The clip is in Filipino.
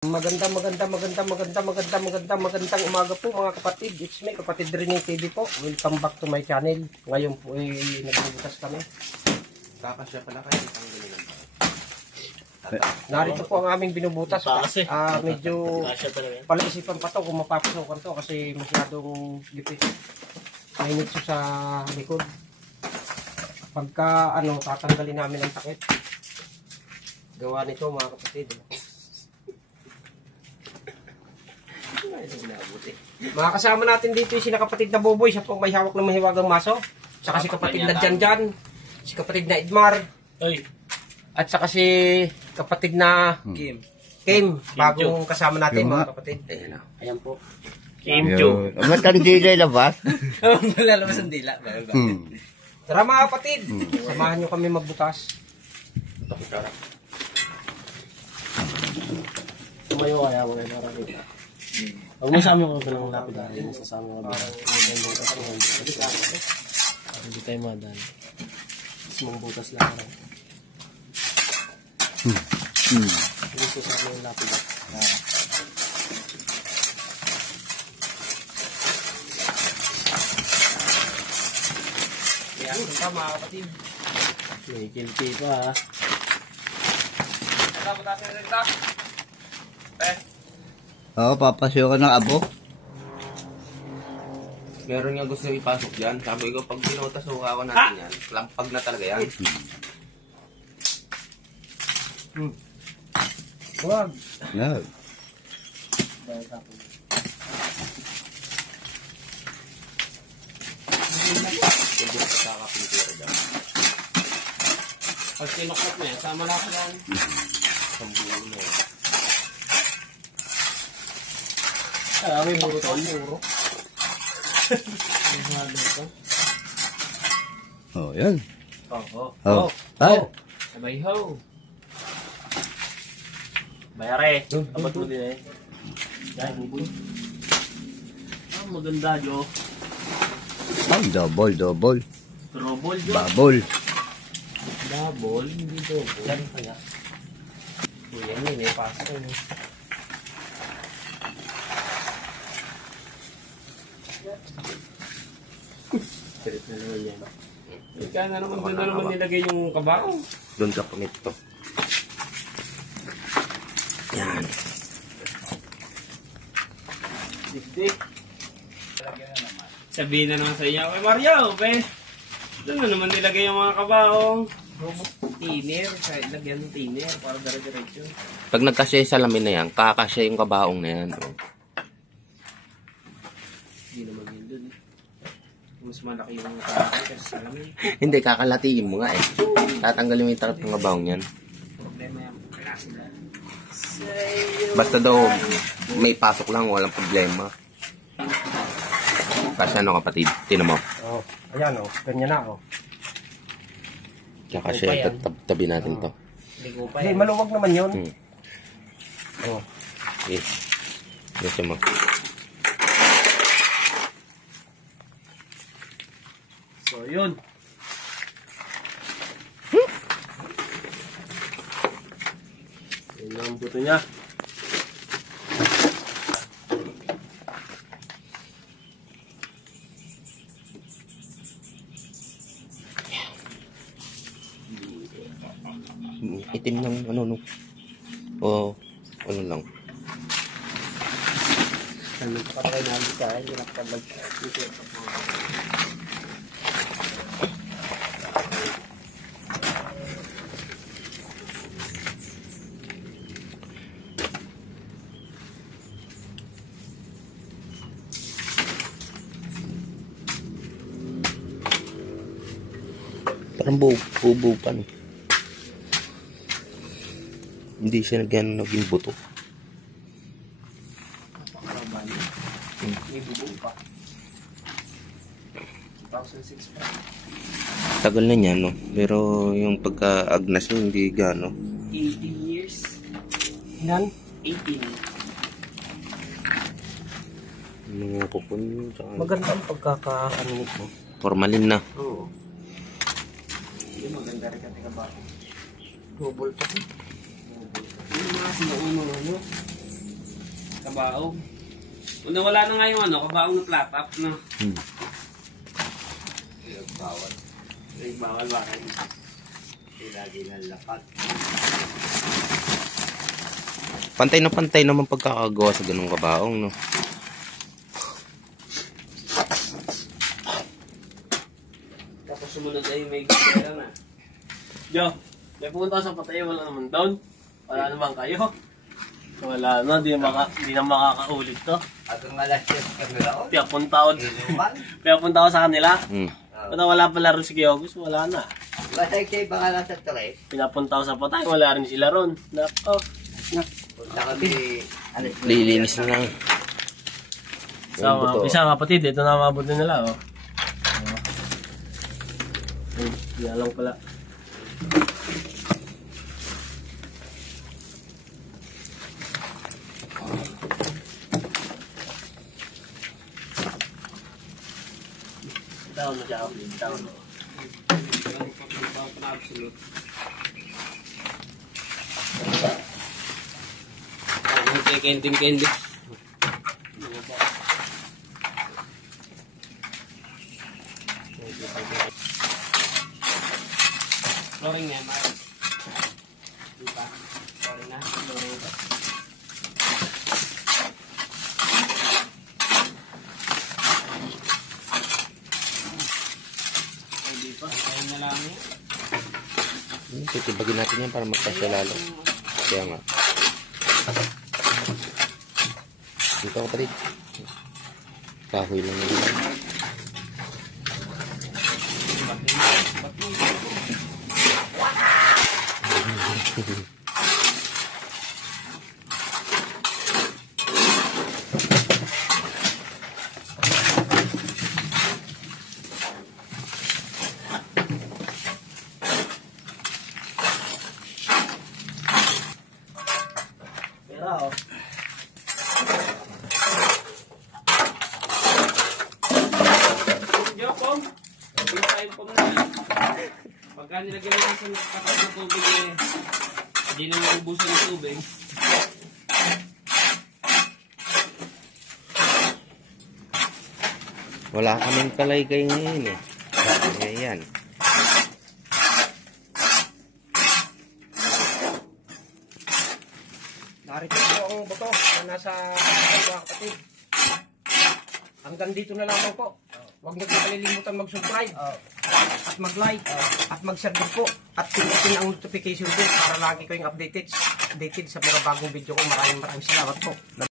Magandang umaga po mga kapatid. It's me, kapatid Rene TV po. Welcome back to my channel. Ngayon po ay nagbubutas kami. Kakasya pala kayo isang ganyan. Narito po ang aming binubutas. Medyo palaisipan pa to kung mapapasokan to kasi masyadong lipis. Mainit siya sa likod. Pagka tatanggalin namin ang takip. Gawa nito mga kapatid. Mga kasama natin dito yung sina kapatid na Boboy, siya po may hawak ng mahiwagang maso. Saka si kapatid na Janjan, si kapatid na Edmar, at saka si kapatid na Kim, bagong kasama natin mga kapatid. Ayan po. Kim Jo. Ba't ang dila labas? Malalabas ang dila. Tara mga kapatid, samahan nyo kami magbutas. Tumayo kaya mo na nakakita. Huwag mo sa amin kung ganang lapid natin. Sa amin ka ba? Hindi tayo madan. Ismang butas lang. Hindi sa amin yung lapid natin. Kaya ito mga kapatid. May kilpi pa ha. Ito, butasin rin ito. Oo, papasyo ka ng abo. Meron nga gusto ipasok yan. Sabi ko, pag binutas, hukawan natin yan. Lampag na talaga yan. Huwag. No. Hindi ko kakapintira dyan. Pag sinukot mo yan, sama na ako yan. Sambuhan mo yan. May muro to. Muro. Oh, yan. Oh. Ay. Sabay ho. Bayare. Abot mo din eh. Dahil buboy. Maganda Jo. Oh, double. Trouble Jo. Babol. Double, hindi double. Yan kaya. Yan may pasok yun. Sirit na naman yan. Ika na naman, doon na naman nilagay yung kabaong. Doon ka pangit to. Yan. Dik-dik. Sabihin na naman sa inyo, "Oy Mario, doon na naman nilagay yung mga kabaong." Tiner, kahit lagyan ng tiner para dire-diretso. Pag nagkasya yung salamin na yan, kakasya yung kabaong na yan. Oh. Hindi naman yun dun eh. Mas malaki yung mga kabaong kasi salamin. Hindi, kakalatiin mo nga eh. Tatanggalin mo yung takot ng kabaong yan. Problema yan, klase na. Basta daw, may pasok lang, walang problema. Kasi ano kapatid, tinan mo. Oh, ayan ganyan na Tsaka siya, tabi natin to. Hindi ko pa Hindi, yan. maluwag naman yun. Okay. Gusto mo. So yun. Yun ang buto niya. Itim ng ano no. O ano lang. Patay na hindi ka, hindi nakapag Parang buo pa no. Hindi siya naging buto. Napakaraban. May bubo pa. 2006 pa. Tagal na niya no. Pero yung pagka-agnas niya hindi gaano. 18 years. Yan. 18. Mga kupon. Maganda ang pagkakaanit mo. Formalin na. Oo. Hindi maganda rin ka ba? Double pa. Yung mga sinuuno nyo. kabaong. Kung nawala na nga yung ano, kabaong na flat up na. Bawal. Ay, bawal bakit? Lagi ng lapat. Pantay naman pagkakagawa sa ganung kabaong, no? Tapos sumunod ay may gitera na. Jo, may pumunta sa patay, wala naman down. Wala naman kayo. Wala na, di na makakaulit to. Hanggang alas 10 kami raon. Piyapunta ko sa kanila. Hmm. Pero wala pala rin si Kiyogos, wala na. Basta kayo baka nasa tres. Pinapunta ko sa patay, wala rin sila ron. Nako. Punta kami alas 10. Lilinis na lang. Isa kapatid, ito na mabuti nila. Oh. Yan lang pala. Down na siya. Down. Candy. Flooring yan, Mark. Diba? Flooring na. Flooring ito. Hindi pa. Kaya na lang yan. Titibagin natin yan para magkasya lalo. Kaya nga. Dito kapatid. Kahoy lang yun. Pera, oh. Jokong, yung time po na. Pagka nilagyan mo sa katas ng tubig eh, hindi na naubusan ng tubig. Wala kaming kalaygay ngayon eh. Ayan. Narito po ang buto na nasa mga kapatid. Hanggang dito na lamang po. Huwag niyo kalilimutan mag-subscribe at mag-like at mag-share din po at pinutin ang notification bell para lagi ko yung updated sa mga bagong video ko. Maraming salamat po.